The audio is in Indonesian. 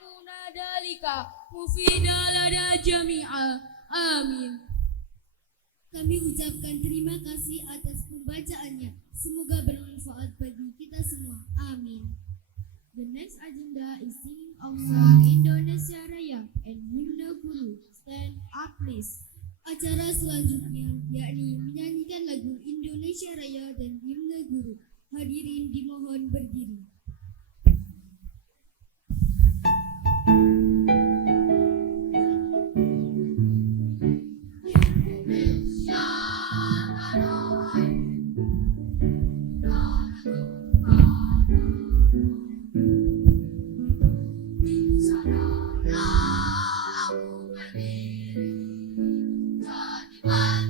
yakuna dalika mufida lana jami'a. Amin. Kami ucapkan terima kasih atas pembacaannya. Semoga bermanfaat bagi kita semua. Amin. The next agenda is singing of song Indonesia Raya and Hymne Guru. Stand up please. Acara selanjutnya yakni menyanyikan lagu Indonesia Raya dan Hymne Guru. Hadirin dimohon berdiri. One.